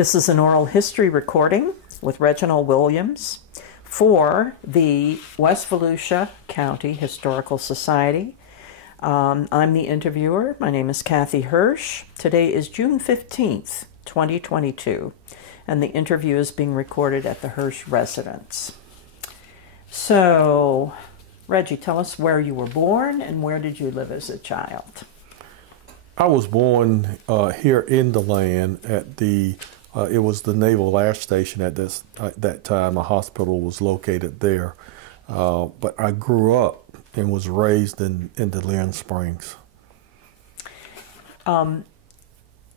This is an oral history recording with Reggie Williams for the West Volusia County Historical Society. I'm the interviewer. My name is Kathy Hirsch. Today is June 15th, 2022, and the interview is being recorded at the Hirsch residence. So, Reggie, tell us where you were born and where did you live as a child? I was born here in DeLand at the it was the Naval Air Station at that time. A hospital was located there. But I grew up and was raised in DeLeon Springs.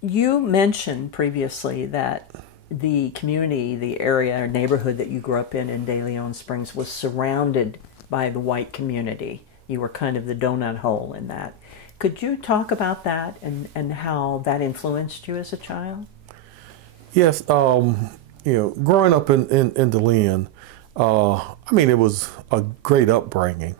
You mentioned previously that the community, the area or neighborhood that you grew up in DeLeon Springs was surrounded by the white community. You were kind of the donut hole in that. Could you talk about that and how that influenced you as a child? Yes, growing up in DeLeon, I mean, it was a great upbringing,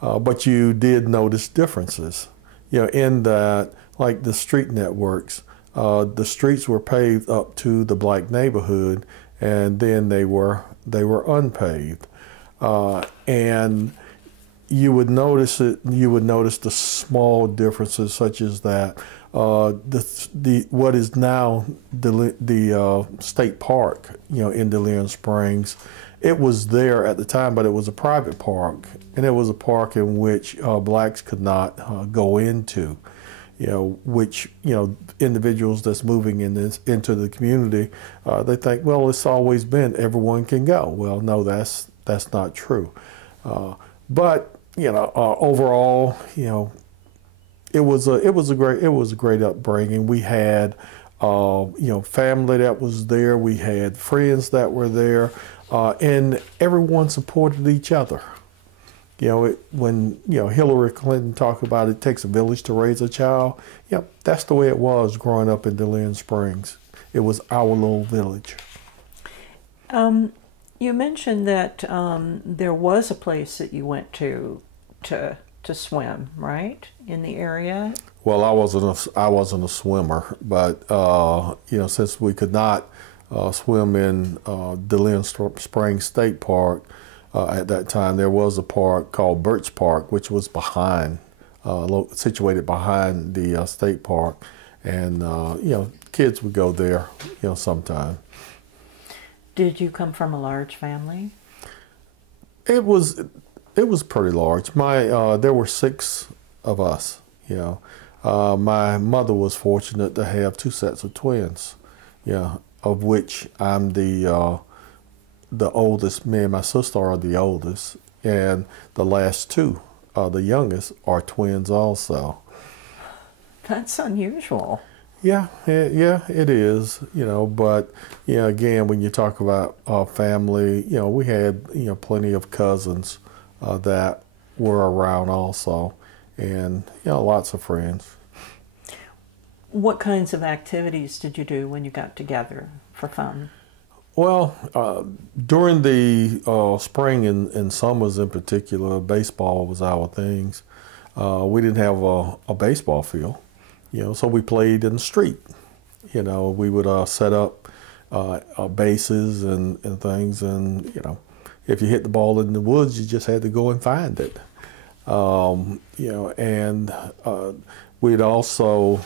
but you did notice differences, in that, like the street networks, the streets were paved up to the black neighborhood, and then they were unpaved, and you would notice it. You would notice the small differences, such as that. What is now the state park, in DeLeon Springs, it was there at the time, but it was a private park, and it was a park in which blacks could not go into. Which individuals that's moving into the community, they think, well, it's always been everyone can go. Well, no, that's not true. But overall, it was a great upbringing. We had family that was there. We had friends that were there, and everyone supported each other. When Hillary Clinton talked about it takes a village to raise a child. That's the way it was growing up in DeLeon Springs. It was our little village. You mentioned that there was a place that you went to swim, right, in the area? Well, I wasn't a swimmer, but since we could not swim in DeLeon Springs State Park at that time, there was a park called Birch Park, which was situated behind the state park, and kids would go there, sometime. Did you come from a large family? It was pretty large. There were 6 of us. My mother was fortunate to have 2 sets of twins. Of which I'm the oldest. Me and my sister are the oldest, and the last 2, the youngest, are twins also. That's unusual. Yeah, it is. But again, when you talk about family, we had plenty of cousins that were around also, and lots of friends. What kinds of activities did you do when you got together for fun? Well, during the spring and summers in particular, baseball was our things. We didn't have a baseball field, so we played in the street. We would set up bases and things, and if you hit the ball in the woods, you just had to go and find it. And we'd also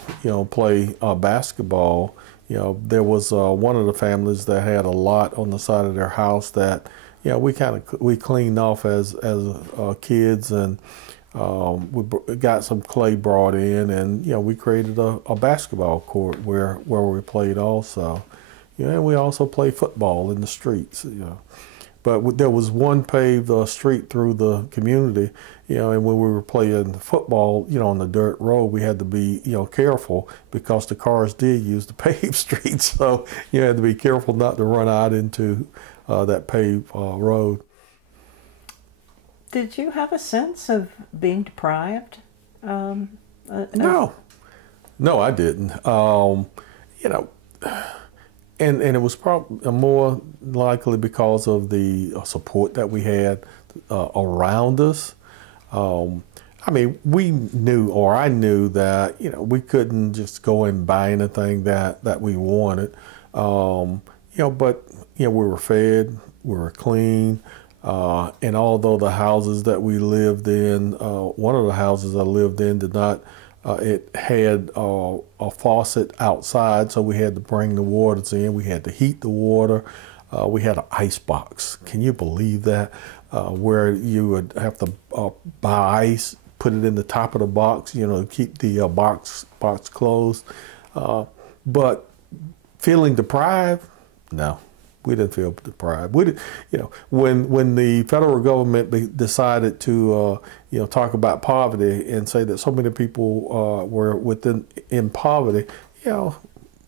play basketball. There was one of the families that had a lot on the side of their house that we cleaned off as kids, and we got some clay brought in, and we created a basketball court where we played also. And we also played football in the streets. But there was one paved street through the community, and when we were playing football, on the dirt road, we had to be, careful because the cars did use the paved streets. So you had to be careful not to run out into that paved road. Did you have a sense of being deprived? No, I didn't. And it was probably more likely because of the support that we had around us. I mean, we knew, or I knew that, we couldn't just go and buy anything that we wanted. But we were fed, we were clean, and although the houses that we lived in, one of the houses I lived in did not, it had a faucet outside, so we had to bring the waters in. We had to heat the water. We had an ice box. Can you believe that? Where you would have to buy ice, put it in the top of the box, to keep the box closed. But feeling deprived? No, we didn't feel deprived. We did, when the federal government decided to talk about poverty and say that so many people were in poverty,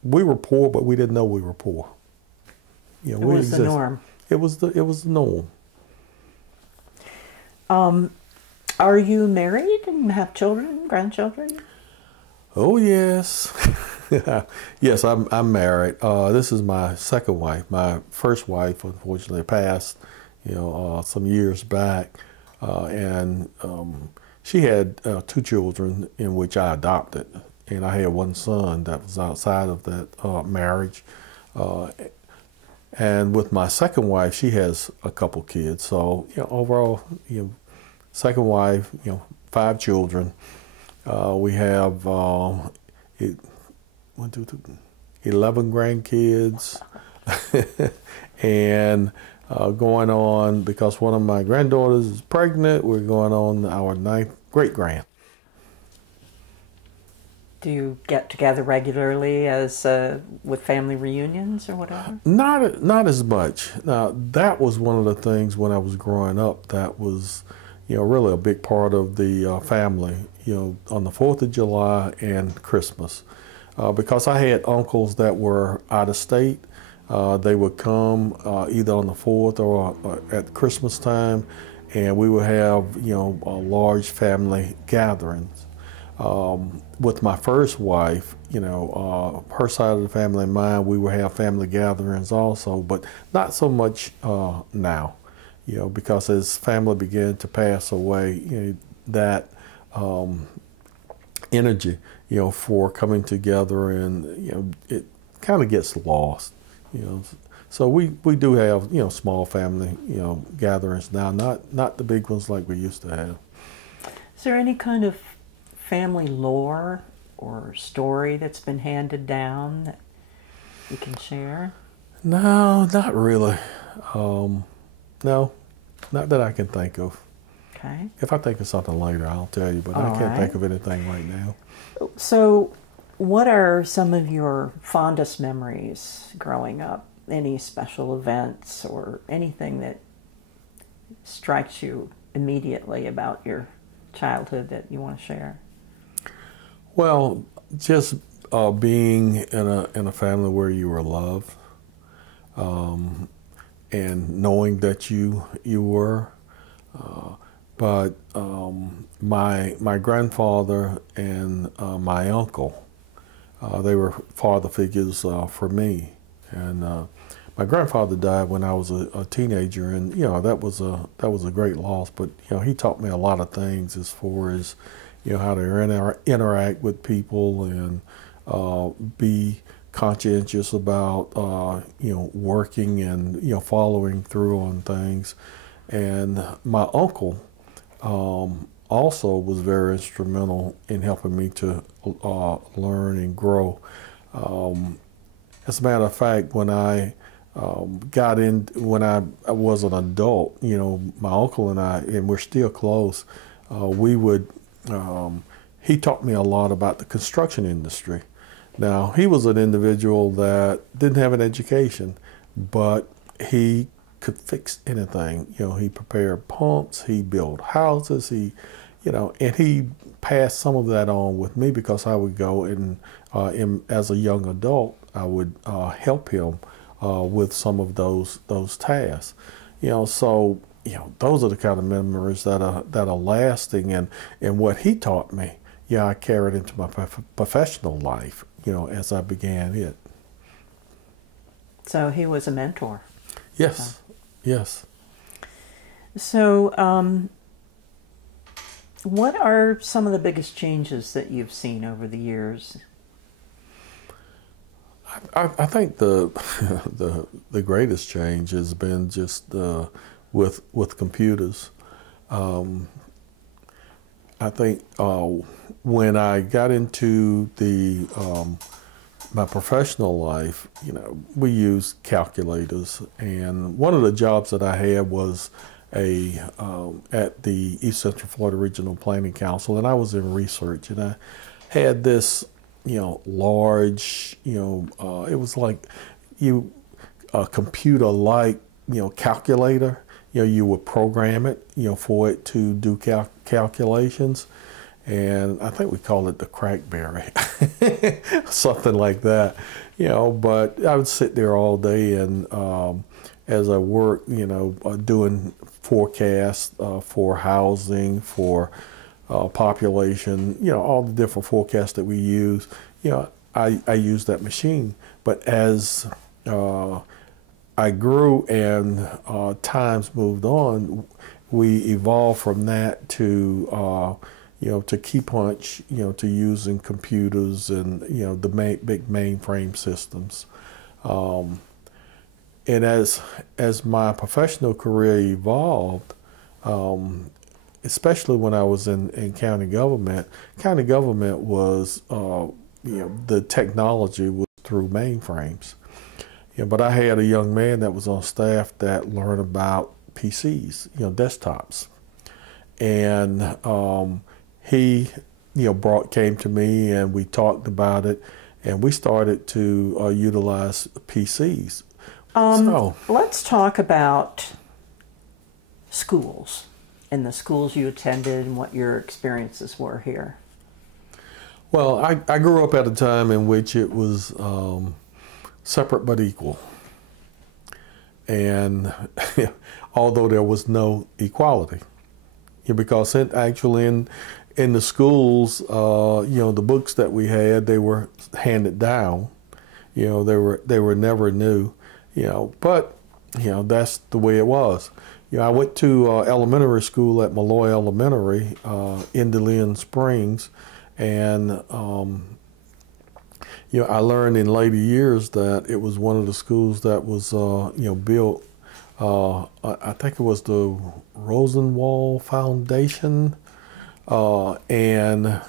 we were poor, but we didn't know we were poor. It was the norm. It was the norm. Are you married and have children, grandchildren? Oh yes, yes. I'm married. This is my second wife. My first wife unfortunately passed, some years back, and she had 2 children in which I adopted, and I had 1 son that was outside of that marriage. And with my second wife, she has a couple kids. So overall, second wife, 5 children. We have 11 grandkids, and going on, because one of my granddaughters is pregnant, we're going on our 9th great-grand. Do you get together regularly as with family reunions or whatever? Not as much. Now, that was one of the things when I was growing up that was, really a big part of the family, on the 4th of July and Christmas. Because I had uncles that were out of state. They would come either on the 4th or at Christmas time, and we would have, large family gatherings. With my first wife, her side of the family and mine, we would have family gatherings also, but not so much now, because as family began to pass away, that energy, for coming together, and it kind of gets lost, So we do have small family gatherings now, not the big ones like we used to have. Is there any kind of family lore or story that's been handed down that you can share? No, not really. No, not that I can think of. Okay. If I think of something later, I'll tell you, but I can't think of anything right now. So, what are some of your fondest memories growing up? Any special events or anything that strikes you immediately about your childhood that you want to share? Well, just being in a family where you were loved, and knowing that you were. But my grandfather and my uncle, they were father figures for me. And my grandfather died when I was a teenager, and that was a great loss. But he taught me a lot of things as far as how to interact with people and be conscientious about working and following through on things. And my uncle also was very instrumental in helping me to learn and grow. As a matter of fact, when I when I was an adult, my uncle and I, and we're still close, he taught me a lot about the construction industry. Now, he was an individual that didn't have an education, but he could fix anything. He prepared pumps, he built houses, and he passed some of that on with me, because I would go and, as a young adult, I would help him with some of those tasks. So those are the kind of memories that are lasting, and what he taught me, I carried into my professional life, as I began it. So he was a mentor. Yes, yes. So what are some of the biggest changes that you've seen over the years? I think the, the greatest change has been just with computers. I think when I got into the my professional life, we used calculators, and one of the jobs that I had was at the East Central Florida Regional Planning Council, and I was in research, and I had this, large, it was like a computer-like, calculator. You would program it, for it to do calculations. And I think we call it the Crackberry, something like that, but I would sit there all day and as I worked, doing forecasts for housing, for population, all the different forecasts that we use, I used that machine. But as I grew and times moved on, we evolved from that to key punch, to using computers and, the big mainframe systems. And as my professional career evolved, especially when I was in county government was, the technology was through mainframes. But I had a young man that was on staff that learned about PCs, desktops. And he, came to me and we talked about it, and we started to utilize PCs. Let's talk about schools and the schools you attended and what your experiences were here. Well, I grew up at a time in which it was separate but equal. And although there was no equality, because actually in the schools, the books that we had, they were handed down. They were never new. But that's the way it was. I went to elementary school at Malloy Elementary in DeLeon Springs, and I learned in later years that it was one of the schools that was built. I think it was the Rosenwald Foundation, and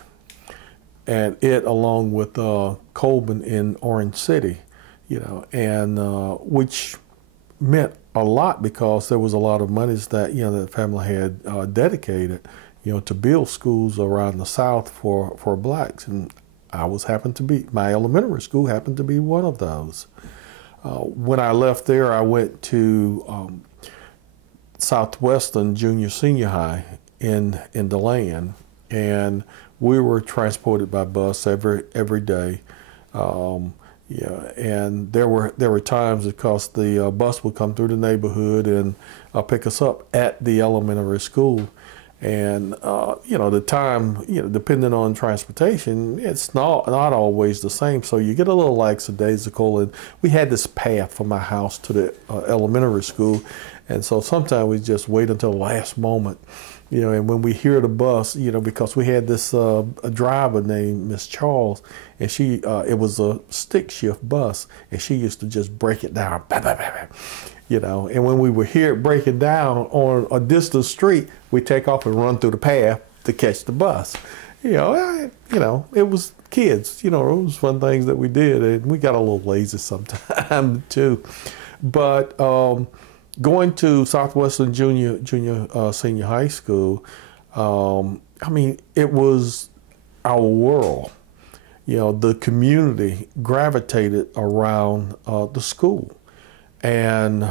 it along with Colburn in Orange City, and which meant a lot because there was a lot of monies that that family had dedicated, to build schools around the South for blacks, and my elementary school happened to be one of those. When I left there, I went to Southwestern Junior Senior High in DeLand, and we were transported by bus every day. And there were times because the bus would come through the neighborhood and pick us up at the elementary school. And the time, depending on transportation, it's not always the same. So you get a little lackadaisical. And we had this path from my house to the elementary school, and so sometimes we just wait until the last moment. And when we hear the bus, because we had this a driver named Miss Charles, and she it was a stick shift bus, and she used to just break it down, bah, bah, bah, bah. And when we would hear it breaking down on a distant street, we take off and run through the path to catch the bus. It was kids. It was fun things that we did, and we got a little lazy sometimes too. But going to Southwestern Junior Senior High School, it was our world. The community gravitated around the school, and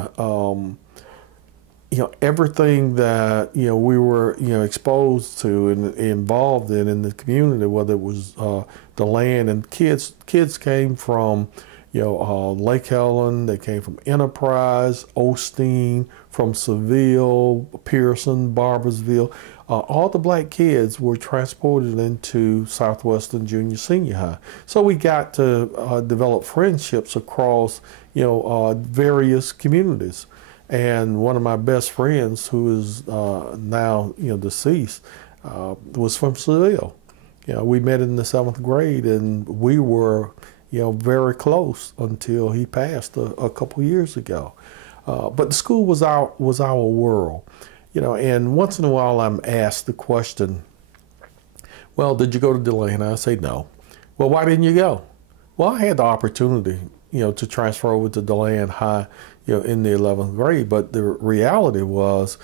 everything that we were exposed to and involved in the community, whether it was the land, and kids came from Lake Helen, they came from Enterprise, Osteen, from Seville, Pearson, Barbersville. All the black kids were transported into Southwestern Junior Senior High. So we got to develop friendships across, various communities. And one of my best friends, who is now, deceased, was from Seville. We met in the 7th grade, and we were, very close until he passed a couple years ago. But the school was our world, and once in a while I'm asked the question, well, did you go to DeLand? I say no. Well, why didn't you go? Well, I had the opportunity, to transfer over to DeLand High, in the 11th grade, but the reality was,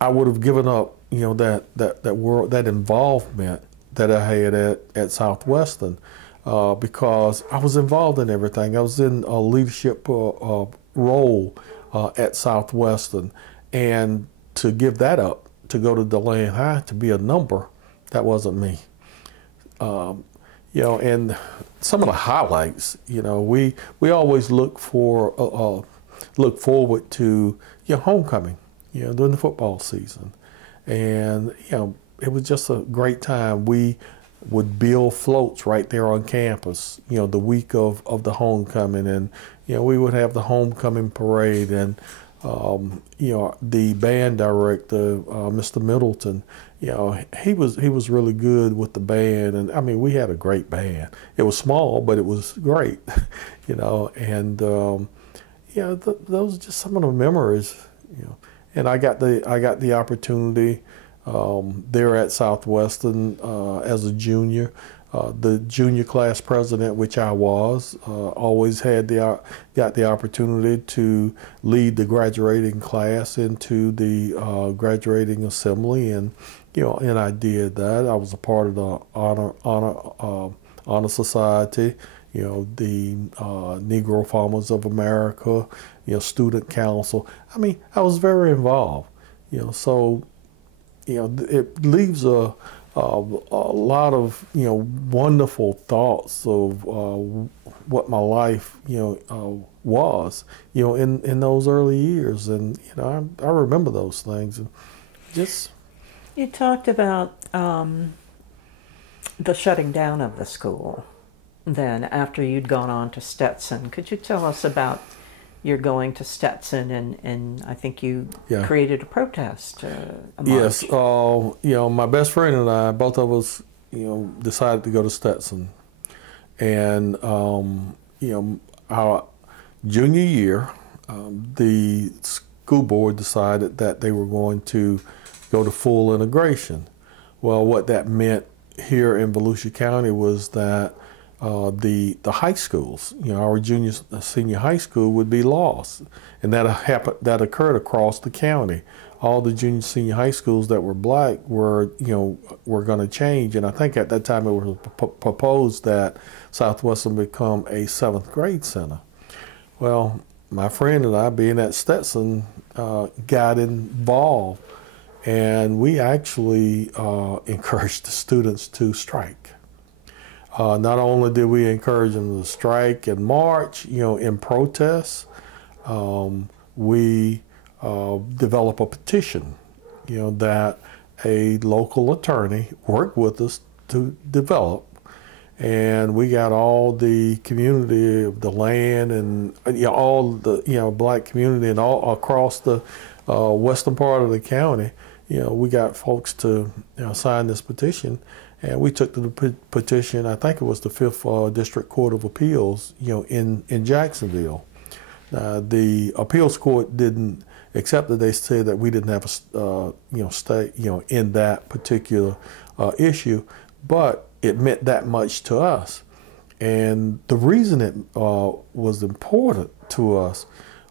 I would have given up, that world, that involvement that I had at Southwestern, because I was involved in everything. I was in a leadership role at Southwestern, and to give that up, to go to DeLand High, to be a number, that wasn't me. And some of the highlights, we always look forward to homecoming, during the football season, and it was just a great time. We would build floats right there on campus, the week of the homecoming, and we would have the homecoming parade, and the band director, Mr. Middleton, he was really good with the band, and I mean, we had a great band. It was small, but it was great, and those are just some of the memories, And I got the opportunity there at Southwestern as a junior. The junior class president, which I was, always got the opportunity to lead the graduating class into the graduating assembly, and and I did that. I was a part of the honor society, the Negro Farmers of America, student council. I mean, I was very involved, so it leaves a lot of wonderful thoughts of what my life was in those early years, and I remember those things, and just. You talked about the shutting down of the school then after you'd gone on to Stetson. Could you tell us about your going to Stetson, and I think you created a protest, a march? Yes, my best friend and I, both of us, decided to go to Stetson, and our junior year, the school board decided that they were going to go to full integration. Well, what that meant here in Volusia County was that the high schools, our senior high school would be lost, and that occurred across the county. All the junior senior high schools that were black were going to change, and I think at that time it was proposed that Southwestern become a 7th grade center. Well, my friend and I, being at Stetson, got involved, and we actually encouraged the students to strike. Not only did we encourage them to strike and march, in protest, we developed a petition, that a local attorney worked with us to develop, and we got all the community of DeLand and all the black community and all across the western part of the county. We got folks to sign this petition, and we took the petition. I think it was the 5th District Court of Appeals, in Jacksonville. The appeals court didn't accept it. They said that we didn't have a stay, in that particular issue, but it meant that much to us. And the reason it was important to us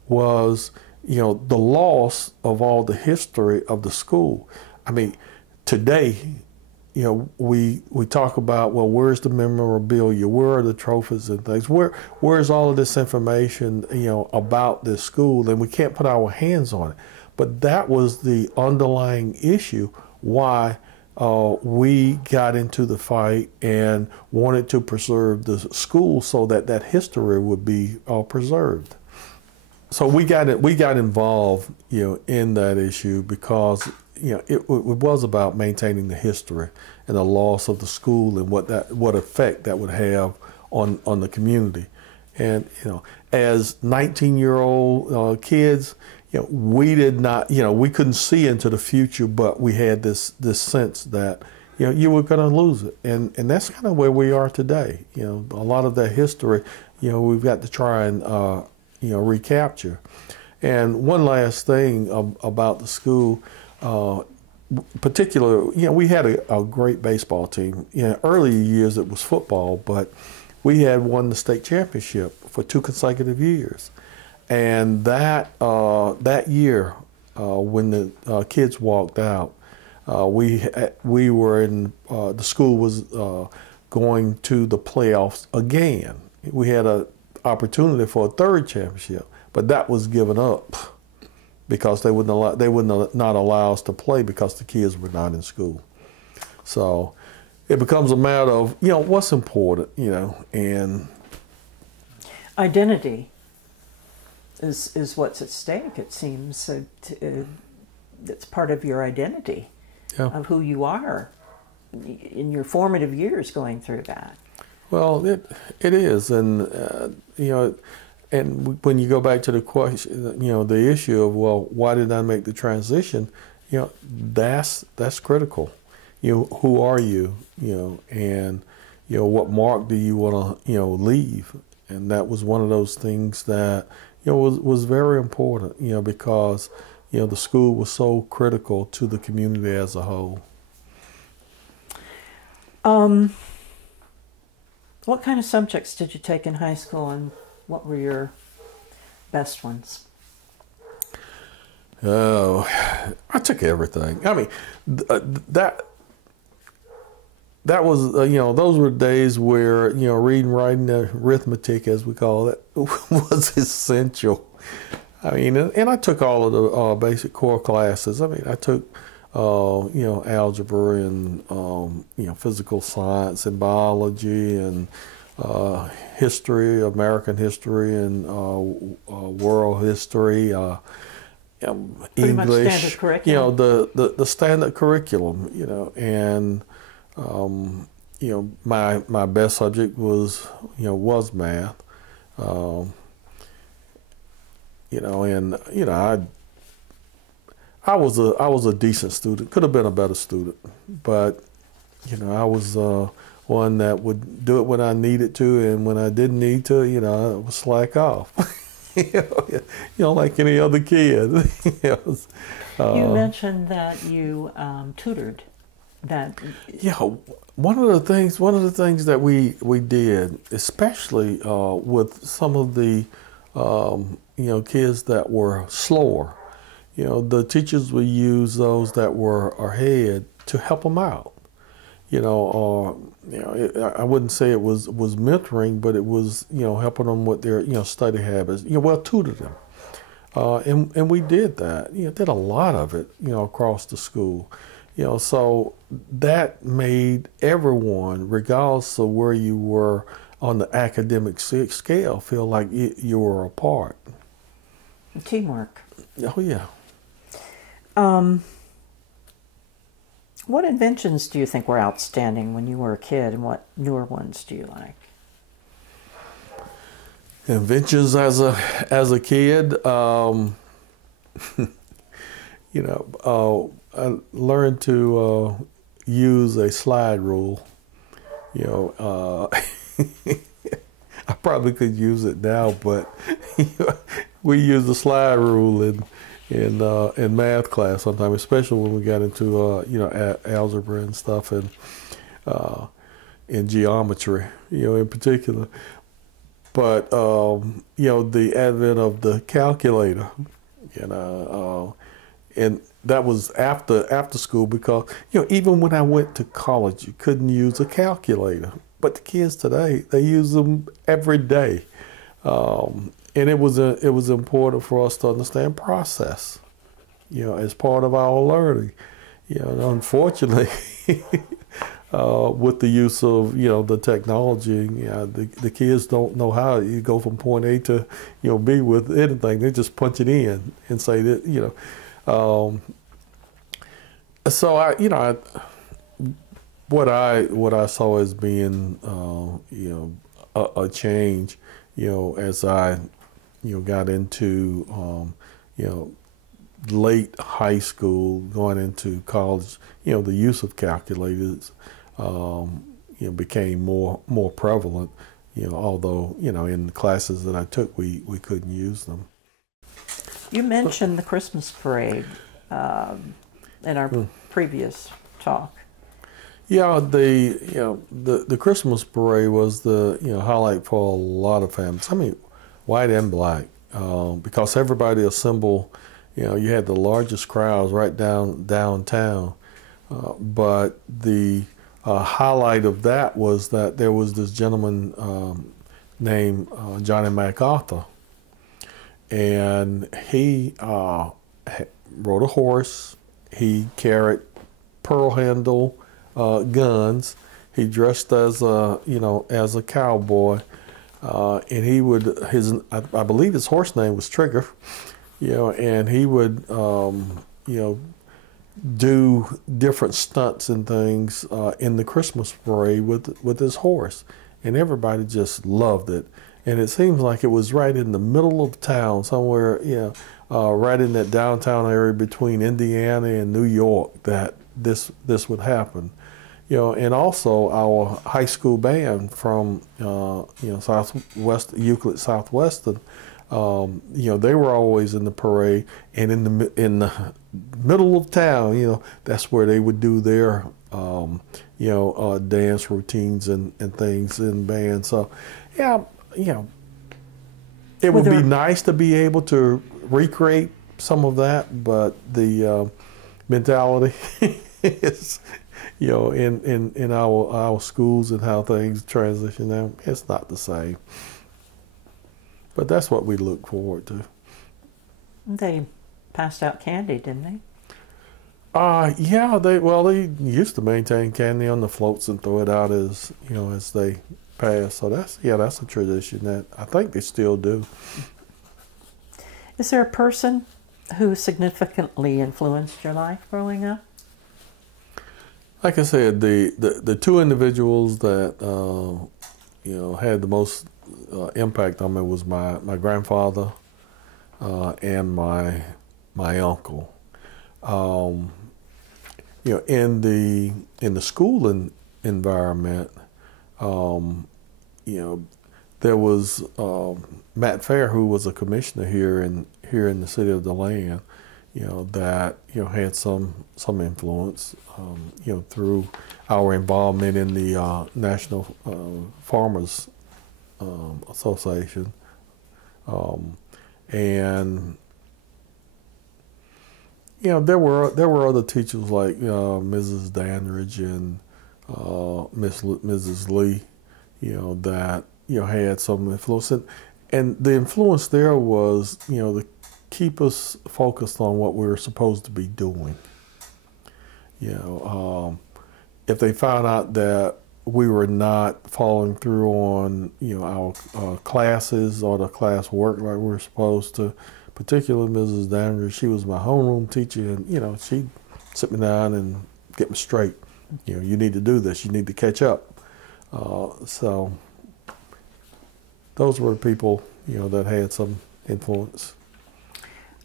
was, the loss of all the history of the school. I mean, today, we talk about, well, where's the memorabilia? Where are the trophies and things? Where's all of this information, about this school? And we can't put our hands on it. But that was the underlying issue why we got into the fight and wanted to preserve the school so that that history would be preserved. So we got involved, in that issue because, it was about maintaining the history and the loss of the school and what effect that would have on the community. And as 19-year-old kids, we did not, we couldn't see into the future, but we had this sense that, you were going to lose it. And that's kind of where we are today. A lot of that history, we've got to try and, recapture. And one last thing about the school, particularly, we had a great baseball team. Early years it was football, but we had won the state championship for 2 consecutive years. And that year, when the kids walked out, we were in the school was going to the playoffs again. We had an opportunity for a 3rd championship, but that was given up because they wouldn't not allow us to play because the kids were not in school. So it becomes a matter of what's important, and identity is what's at stake. It seems it's part of your identity. Yeah. Of who you are in your formative years going through that. Well, it is, and and when you go back to the question, the issue of, well, why did I make the transition? That's critical. Who are you? And what mark do you want to leave? And that was one of those things that was very important. Because the school was so critical to the community as a whole. What kind of subjects did you take in high school, and what were your best ones? Oh, I took everything. I mean, that was, those were days where, reading, writing, arithmetic, as we call it, was essential. I mean, and I took all of the basic core classes. I mean, I took, algebra and, physical science and biology and history, American history and world history, Pretty much English, standard curriculum. the standard curriculum, and, my best subject was math. I was a decent student. Could have been a better student, but I was one that would do it when I needed to, and when I didn't need to, I would slack off. Like any other kid. You mentioned that you tutored. That one of the things that we did, especially with some of the kids that were slower, the teachers would use those that were ahead to help them out. I wouldn't say it was mentoring, but it was helping them with their study habits. Tutored them, and we did that. Did a lot of it across the school. So that made everyone, regardless of where you were on the academic scale, feel like you were a part. Teamwork. Oh yeah. What inventions do you think were outstanding when you were a kid, and what newer ones do you like? Inventions as a kid, I learned to use a slide rule. I probably could use it now, but we used the slide rule in math class sometimes, especially when we got into algebra and stuff, and in geometry, in particular. But the advent of the calculator, and that was after school, because even when I went to college, you couldn't use a calculator. But the kids today, they use them every day, and it was important for us to understand process, as part of our learning. And unfortunately, with the use of the technology, the kids don't know how you go from point A to B with anything. They just punch it in and say that So what I saw as being a change, as I got into late high school, going into college, the use of calculators, became more prevalent. Although in the classes that I took, we couldn't use them. You mentioned the Christmas parade in our previous talk. Yeah, the Christmas parade was the highlight for a lot of families. I mean, white and black, because everybody assembled. You had the largest crowds right downtown, but the highlight of that was that there was this gentleman named Johnny MacArthur, and he rode a horse. He carried pearl handle guns. He dressed as a cowboy, and he would I believe his horse name was Trigger, and he would do different stunts and things in the Christmas parade with his horse, and everybody just loved it. And it seems like it was right in the middle of town, somewhere, right in that downtown area between Indiana and New York, that this would happen. And also our high school band from Southwest Euclid Southwestern, they were always in the parade, and in the middle of town, that's where they would do their dance routines and things in band. So it would be nice to be able to recreate some of that, but the mentality is in our schools and how things transition now, it's not the same. But that's what we look forward to. They passed out candy, didn't they? Yeah, they used to maintain candy on the floats and throw it out as they pass. So that's a tradition that I think they still do. Is there a person who significantly influenced your life growing up? Like I said, the two individuals that had the most impact on me was my grandfather and my uncle. In the schooling environment, there was Matt Fair, who was a commissioner here in the city of DeLand, that had some influence, through our involvement in the National Farmers Association, and there were other teachers like Mrs. Dandridge and Mrs. Lee, that had some influence, and the influence there was to keep us focused on what we were supposed to be doing. If they found out that we were not following through on our classes or the class work like we were supposed to, particularly Mrs. Dandridge, she was my homeroom teacher, and she'd sit me down and get me straight. You need to do this. You need to catch up. So those were the people that had some influence.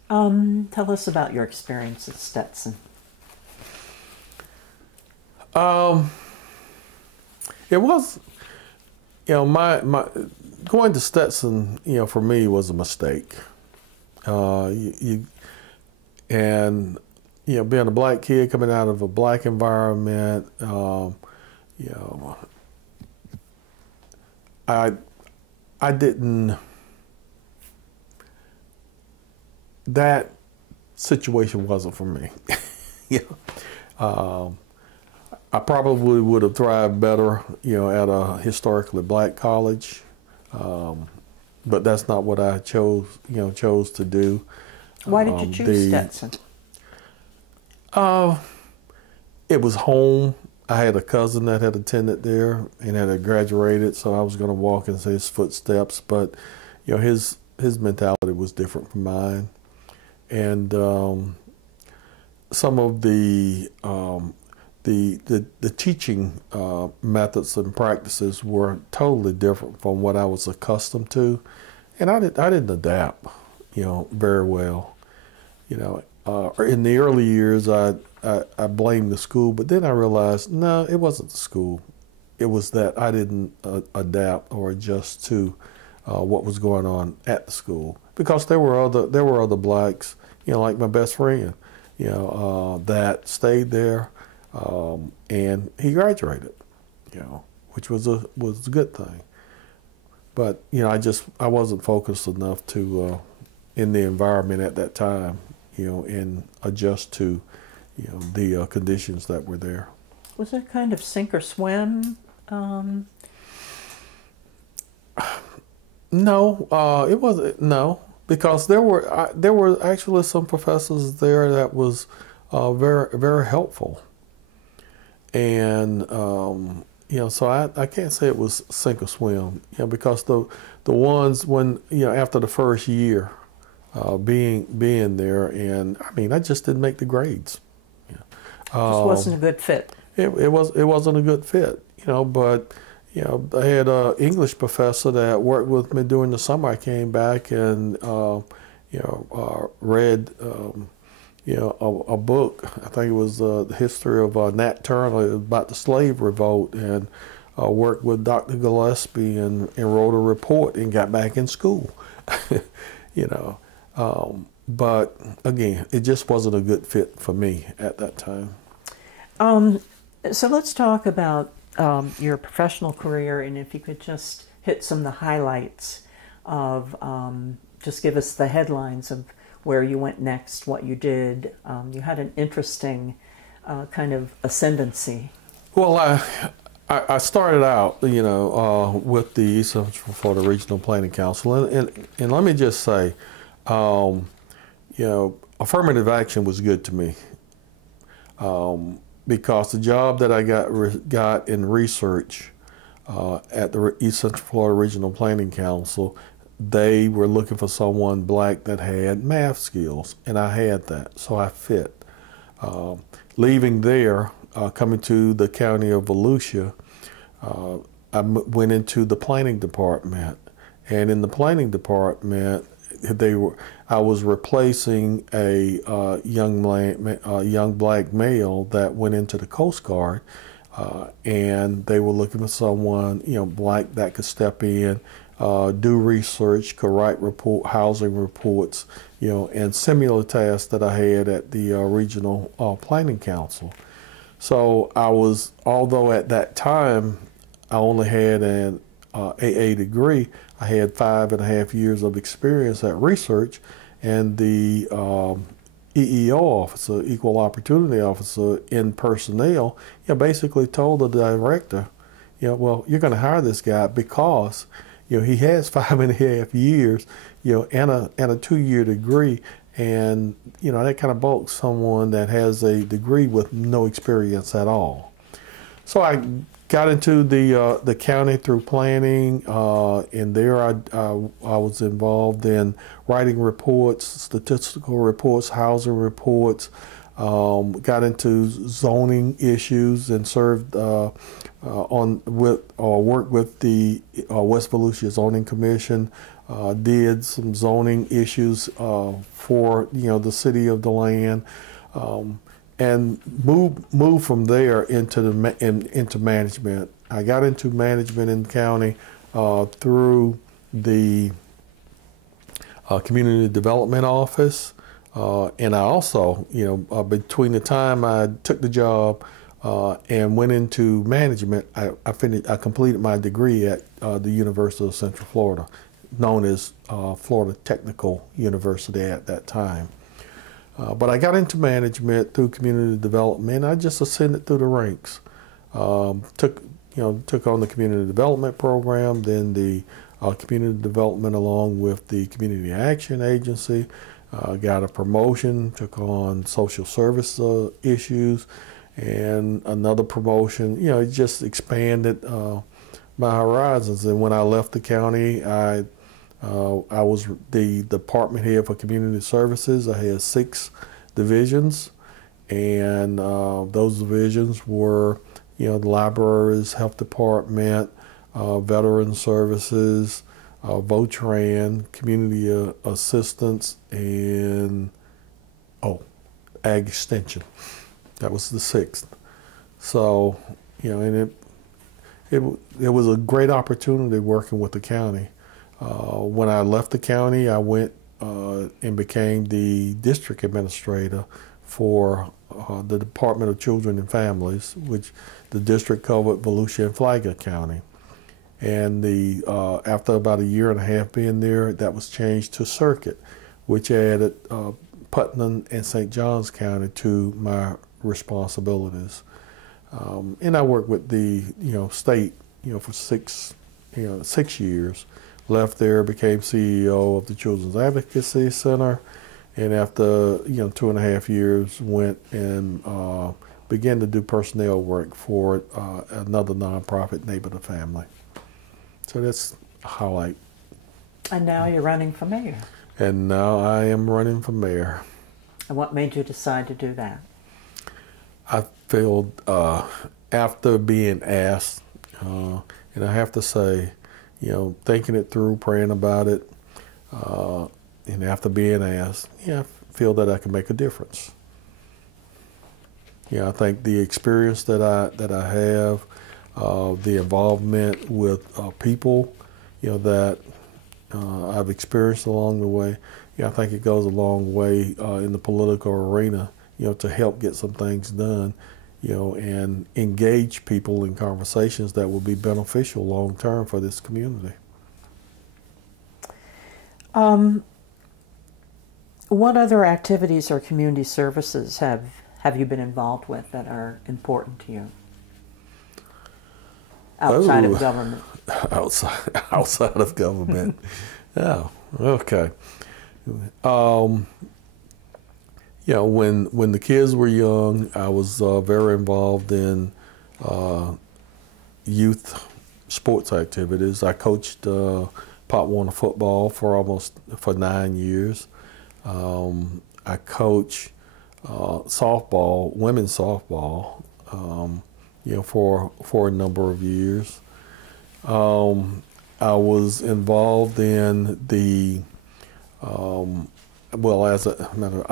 Tell us about your experience at Stetson. It was, my going to Stetson, for me was a mistake. And being a black kid coming out of a black environment, I didn't. That situation wasn't for me. I probably would have thrived better, at a historically black college, but that's not what I chose to do. Why did you choose Stetson? It was home. I had a cousin that had attended there and had graduated, so I was going to walk in his footsteps. But his mentality was different from mine, and some of the teaching methods and practices were totally different from what I was accustomed to, and I didn't adapt, very well. in the early years, I blamed the school, but then I realized, no, it wasn't the school. It was that I didn't adapt or adjust to what was going on at the school, because there were other blacks, like my best friend, that stayed there, and he graduated, which was a good thing. But I wasn't focused enough to in the environment at that time, and adjust to the conditions that were there. Was it kind of sink or swim? No, it wasn't. No, because there were actually some professors there that was very, very helpful, and so I can't say it was sink or swim, because the ones when after the first year being there, and I just didn't make the grades. Just wasn't a good fit. It wasn't a good fit, but. I had an English professor that worked with me during the summer. I came back and, read, a book. I think it was the history of Nat Turner about the slave revolt, and worked with Dr. Gillespie and wrote a report and got back in school. But again, it just wasn't a good fit for me at that time. So let's talk about your professional career, and if you could just hit some of the highlights of, just give us the headlines of where you went next, what you did. You had an interesting kind of ascendancy. Well, I started out, with the East Central Florida Regional Planning Council, and let me just say, affirmative action was good to me. Because the job that I got in research at the East Central Florida Regional Planning Council, they were looking for someone black that had math skills, and I had that, so I fit. Leaving there, coming to the county of Volusia, I went into the planning department, and in the planning department, I was replacing a young black male that went into the Coast Guard, and they were looking for someone black that could step in, do research, could write housing reports, and similar tasks that I had at the Regional Planning Council. So although at that time I only had an AA degree, I had 5.5 years of experience at research, and the EEO officer, Equal Opportunity Officer in personnel, basically told the director, well, you're going to hire this guy because, he has 5.5 years, and a 2-year degree, and that kind of bulks someone that has a degree with no experience at all. So I got into the county through planning, and there I was involved in writing reports, statistical reports, housing reports, got into zoning issues, and served worked with the West Volusia Zoning Commission, did some zoning issues for the city of DeLand. And move from there into management. I got into management in the county through the community development office, and I also, between the time I took the job and went into management, I completed my degree at the University of Central Florida, known as Florida Technical University at that time. But I got into management through community development. I just ascended through the ranks. Took on the community development program, then the community development along with the community action agency. Got a promotion, took on social service issues, and another promotion. It just expanded my horizons. And when I left the county, I was the department head for community services. I had 6 divisions, and those divisions were, the libraries, health department, veteran services, Votran, community assistance, and Ag Extension. That was the 6th. So, and it was a great opportunity working with the county. When I left the county, I went and became the district administrator for the Department of Children and Families, which the district covered Volusia and Flagler County. And after about a year and a half being there, that was changed to circuit, which added Putnam and St. Johns County to my responsibilities. And I worked with the state for 6 years. Left there, became CEO of the Children's Advocacy Center, and after 2.5 years, went and began to do personnel work for another nonprofit, Neighbor to Family. So that's a highlight. And now you're running for mayor. And now I am running for mayor. And what made you decide to do that? I felt after being asked, and I have to say, thinking it through, praying about it, and after being asked, I feel that I can make a difference. I think the experience that I have, the involvement with people, that I've experienced along the way, I think it goes a long way in the political arena, to help get some things done, and engage people in conversations that will be beneficial long term for this community. What other activities or community services have you been involved with that are important to you? Outside of government. Outside of government. Oh, okay. When the kids were young, I was very involved in youth sports activities. I coached Pop Warner football for 9 years. I coached softball, women's softball, for a number of years. I was involved in the as a matter,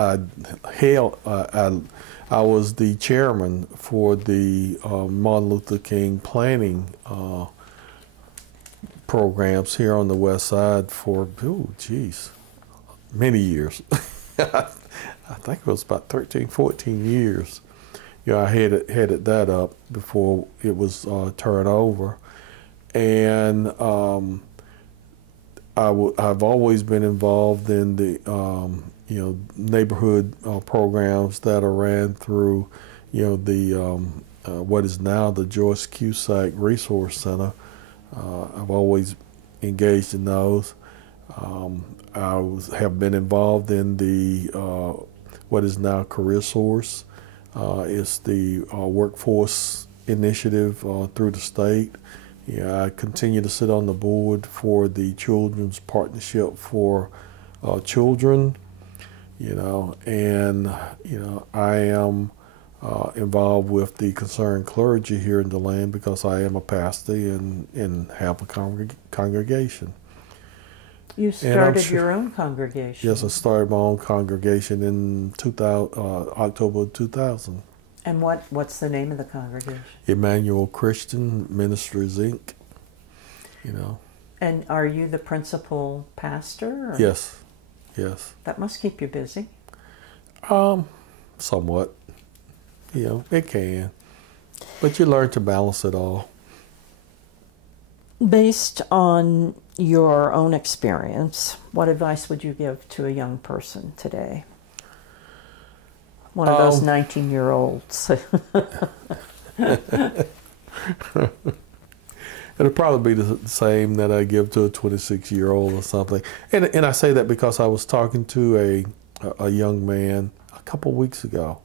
I was the chairman for the Martin Luther King planning programs here on the West Side for many years. I think it was about 13, 14 years. I headed that up before it was turned over, and I've always been involved in the neighborhood programs that are ran through what is now the Joyce Cusack Resource Center. I've always engaged in those. I have been involved in the what is now Career Source. It's the workforce initiative through the state. I continue to sit on the board for the Children's Partnership for Children, and I am involved with the concerned clergy here in DeLand because I am a pastor and have a congregation. You started your own congregation. Yes, I started my own congregation in October 2000. And what's the name of the congregation? Emmanuel Christian Ministries, Inc. And are you the principal pastor? Or? Yes. That must keep you busy. Somewhat. It can. But you learn to balance it all. Based on your own experience, what advice would you give to a young person today? One of those 19-year-olds. It'll probably be the same that I give to a 26-year-old or something. And I say that because I was talking to a young man a couple of weeks ago.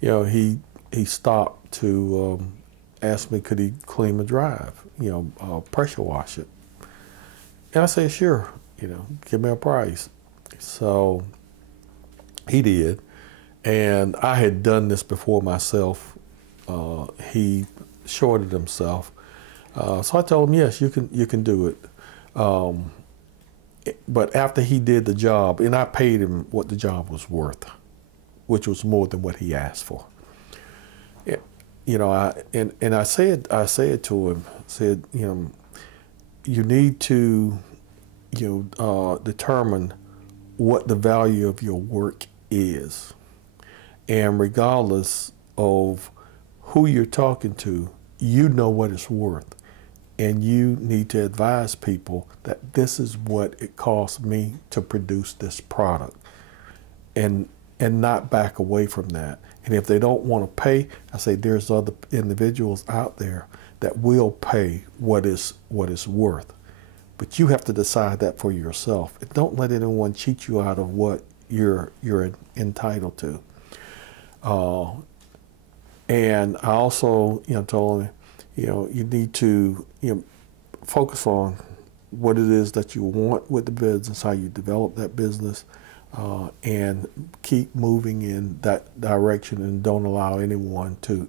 He stopped to ask me could he clean my drive, pressure wash it. And I said, sure, give me a price. So he did. And I had done this before myself. He shorted himself. So I told him, yes, you can do it. But after he did the job, and I paid him what the job was worth. which was more than what he asked for. You know, I said to him, said, you know, you need to, determine what the value of your work is. And regardless of who you're talking to, you know what it's worth. And you need to advise people that this is what it costs me to produce this product. And not back away from that. And if they don't want to pay, I say there's other individuals out there that will pay what it's worth. But you have to decide that for yourself. And don't let anyone cheat you out of what you're entitled to. And I also, told him, you need to, focus on what it is that you want with the business, how you develop that business, and keep moving in that direction, and don't allow anyone to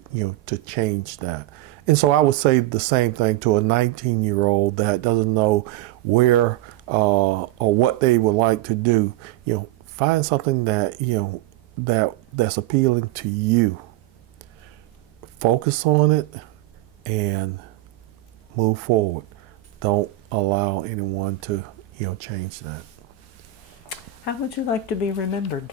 change that. And so I would say the same thing to a 19-year-old that doesn't know where or what they would like to do. Find something that that's appealing to you. Focus on it and move forward. Don't allow anyone to change that. How would you like to be remembered?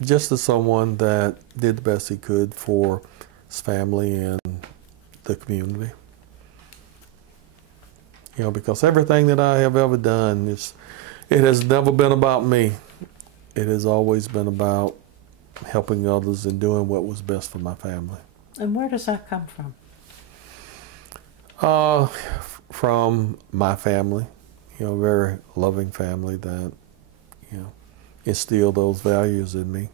Just as someone that did the best he could for his family and the community. Because everything that I have ever done, it has never been about me. It has always been about helping others and doing what was best for my family. And where does that come from? From my family. A very loving family that, instilled those values in me.